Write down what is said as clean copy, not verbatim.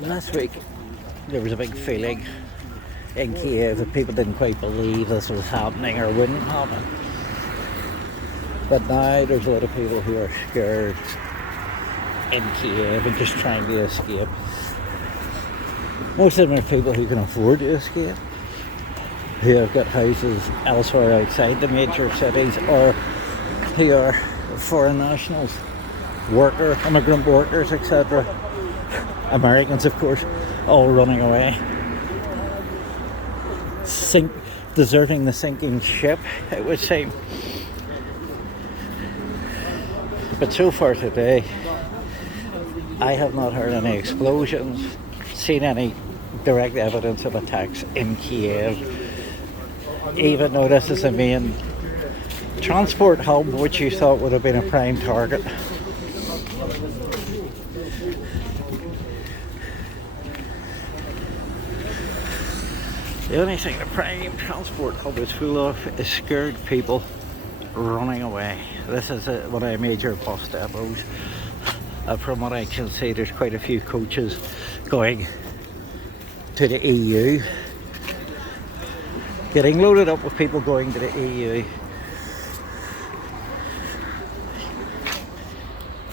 Last week there was a big feeling in Kyiv that people didn't quite believe this was happening or wouldn't happen. But now there's a lot of people who are scared in Kyiv and just trying to escape. Most of them are people who can afford to escape, who have got houses elsewhere outside the major cities, or who are foreign nationals, immigrant workers, etc. Americans, of course, all running away. Deserting the sinking ship, it would seem. But so far today, I have not heard any explosions, seen any direct evidence of attacks in Kyiv, even though this is a main transport hub which you thought would have been a prime target. The only thing the prime transport hub is full of is scared people running away. This is one of the major bus depots. From what I can see, there's quite a few coaches going to the EU, getting loaded up with people going to the EU.